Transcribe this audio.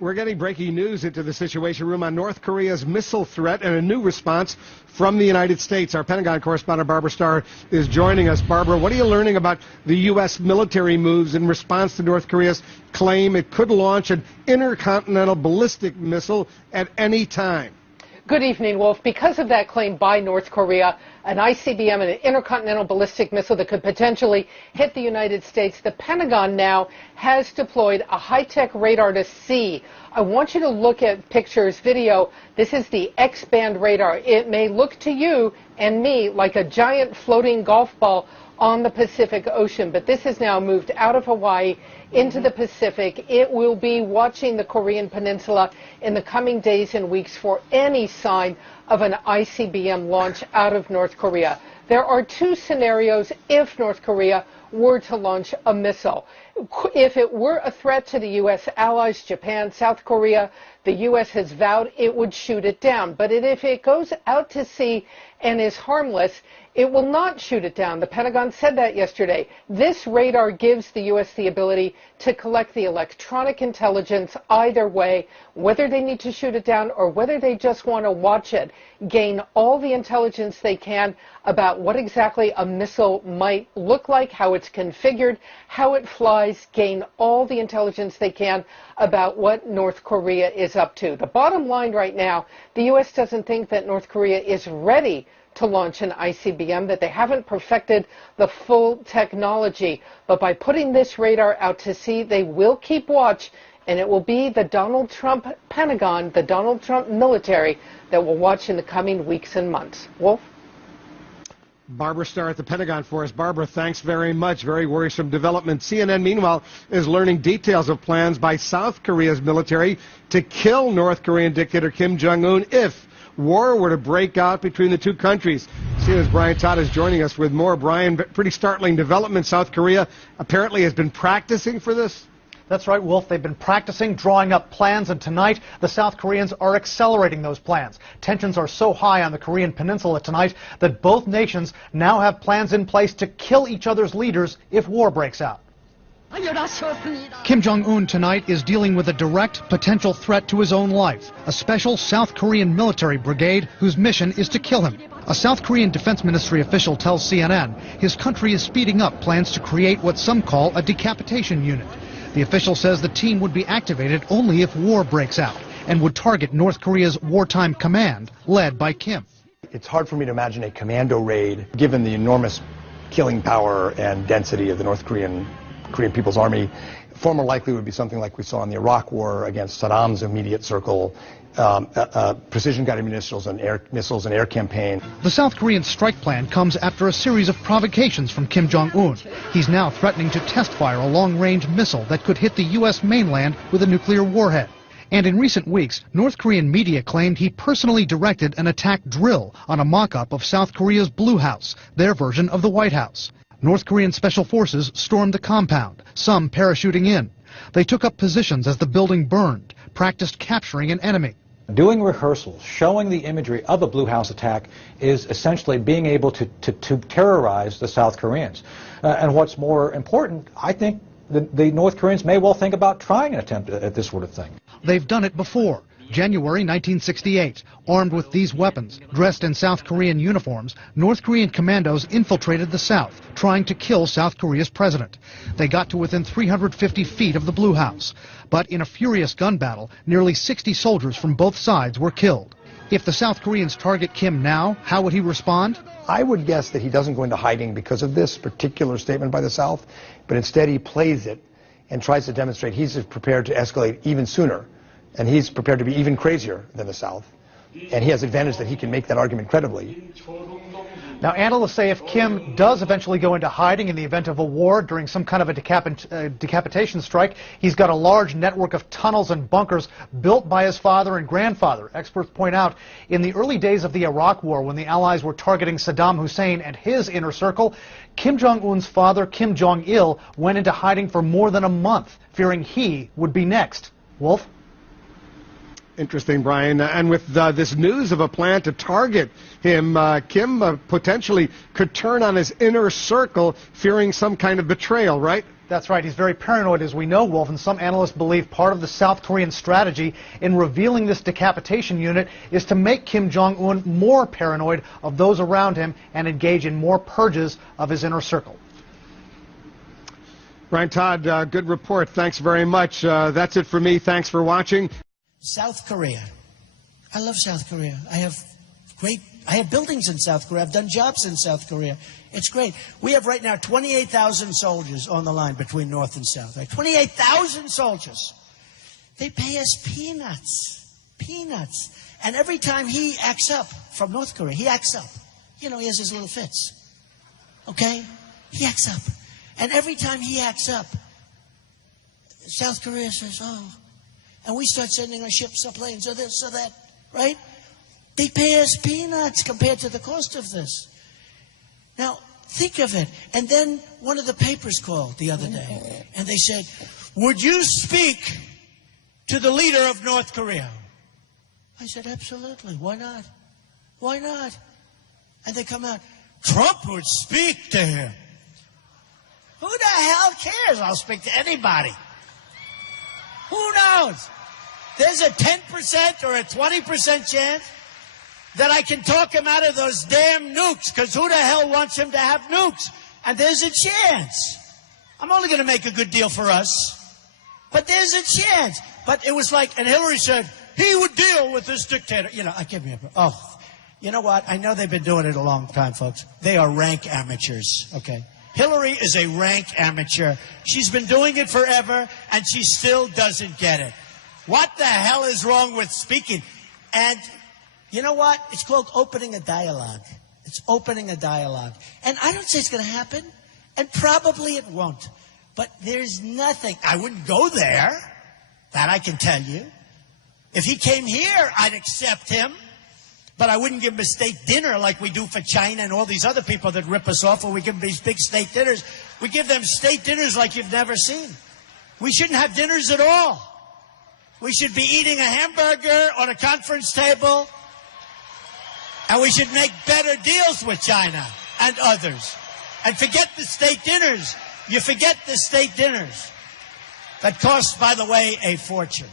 We're getting breaking news into the Situation Room on North Korea's missile threat and a new response from the United States. Our Pentagon correspondent Barbara Starr is joining us. Barbara, what are you learning about the U.S. military moves in response to North Korea's claim it could launch an intercontinental ballistic missile at any time? Good evening, Wolf. Because of that claim by North Korea, an ICBM, an intercontinental ballistic missile that could potentially hit the United States, the Pentagon now has deployed a high-tech radar to see. I want you to look at pictures, video. This is the X-band radar. It may look to you and me like a giant floating golf ball on the Pacific Ocean, but this has now moved out of Hawaii into the Pacific. It will be watching the Korean Peninsula in the coming days and weeks for any sign of an ICBM launch out of North Korea. There are two scenarios if North Korea were to launch a missile. If it were a threat to the U.S. allies, Japan, South Korea, the U.S. has vowed it would shoot it down. But if it goes out to sea and is harmless, it will not shoot it down. The Pentagon said that yesterday. This radar gives the U.S. the ability to collect the electronic intelligence either way, whether they need to shoot it down or whether they just want to watch it, gain all the intelligence they can about what exactly a missile might look like, how it's configured, how it flies, gain all the intelligence they can about what North Korea is up to. The bottom line right now, the U.S. doesn't think that North Korea is ready to launch an ICBM, that they haven't perfected the full technology. But by putting this radar out to sea, they will keep watch, and it will be the Donald Trump Pentagon, the Donald Trump military, that will watch in the coming weeks and months. Wolf? Barbara Starr at the Pentagon for us. Barbara, thanks very much. Very worrisome development. CNN, meanwhile, is learning details of plans by South Korea's military to kill North Korean dictator Kim Jong-un if war were to break out between the two countries. CNN's Brian Todd is joining us with more. Brian, pretty startling development. South Korea apparently has been practicing for this. That's right, Wolf. They've been practicing, drawing up plans, and tonight the South Koreans are accelerating those plans. Tensions are so high on the Korean Peninsula tonight that both nations now have plans in place to kill each other's leaders if war breaks out. Kim Jong-un tonight is dealing with a direct potential threat to his own life, a special South Korean military brigade whose mission is to kill him. A South Korean Defense Ministry official tells CNN his country is speeding up plans to create what some call a decapitation unit. The official says the team would be activated only if war breaks out and would target North Korea's wartime command, led by Kim. It's hard for me to imagine a commando raid, given the enormous killing power and density of the North Korean People's Army. Far more likely would be something like we saw in the Iraq War against Saddam's immediate circle, precision-guided missiles and air campaign. The South Korean strike plan comes after a series of provocations from Kim Jong-un. He's now threatening to test fire a long-range missile that could hit the U.S. mainland with a nuclear warhead. And in recent weeks, North Korean media claimed he personally directed an attack drill on a mock-up of South Korea's Blue House, their version of the White House. North Korean special forces stormed the compound, some parachuting in. They took up positions as the building burned, practiced capturing an enemy. Doing rehearsals, showing the imagery of a Blue House attack is essentially being able to terrorize the South Koreans. And what's more important, I think the North Koreans may well think about trying an attempt at this sort of thing. They've done it before. January 1968, armed with these weapons, dressed in South Korean uniforms, North Korean commandos infiltrated the South, trying to kill South Korea's president. They got to within 350 feet of the Blue House. But in a furious gun battle, nearly 60 soldiers from both sides were killed. If the South Koreans target Kim now, how would he respond? I would guess that he doesn't go into hiding because of this particular statement by the South, but instead he plays it and tries to demonstrate he's prepared to escalate even sooner. And he's prepared to be even crazier than the South. And he has advantage that he can make that argument credibly. Now, analysts say if Kim does eventually go into hiding in the event of a war during some kind of a decapitation strike, he's got a large network of tunnels and bunkers built by his father and grandfather. Experts point out in the early days of the Iraq War, when the Allies were targeting Saddam Hussein and his inner circle, Kim Jong-un's father, Kim Jong-il, went into hiding for more than a month, fearing he would be next. Wolf? Interesting, Brian. And with this news of a plan to target him, Kim potentially could turn on his inner circle, fearing some kind of betrayal, right? That's right. He's very paranoid, as we know, Wolf, and some analysts believe part of the South Korean strategy in revealing this decapitation unit is to make Kim Jong-un more paranoid of those around him and engage in more purges of his inner circle. Brian Todd, good report. Thanks very much. That's it for me. Thanks for watching. South Korea. I love South Korea. I have buildings in South Korea. I've done jobs in South Korea. It's great. We have right now 28,000 soldiers on the line between North and South. Right? 28,000 soldiers. They pay us peanuts. Peanuts. And every time he acts up from North Korea, he acts up. You know, he has his little fits. Okay? He acts up. And every time he acts up, South Korea says, oh. And we start sending our ships, our planes, or this, or that. Right? They pay us peanuts compared to the cost of this. Now, think of it. And then one of the papers called the other day, and they said, would you speak to the leader of North Korea? I said, absolutely. Why not? Why not? And they come out, Trump would speak to him. Who the hell cares? I'll speak to anybody. Who knows? There's a 10% or a 20% chance that I can talk him out of those damn nukes, because who the hell wants him to have nukes? And there's a chance. I'm only going to make a good deal for us, but there's a chance. But it was like, and Hillary said, he would deal with this dictator. You know, I give me a, oh, you know what? I know they've been doing it a long time, folks. They are rank amateurs, okay? Hillary is a rank amateur. She's been doing it forever, and she still doesn't get it. What the hell is wrong with speaking? And you know what? It's called opening a dialogue. It's opening a dialogue. And I don't say it's going to happen, and probably it won't. But there's nothing. I wouldn't go there. That I can tell you. If he came here, I'd accept him. But I wouldn't give him a state dinner like we do for China and all these other people that rip us off, or we give them these big state dinners. We give them state dinners like you've never seen. We shouldn't have dinners at all. We should be eating a hamburger on a conference table, and we should make better deals with China and others. And forget the state dinners. You forget the state dinners that cost, by the way, a fortune.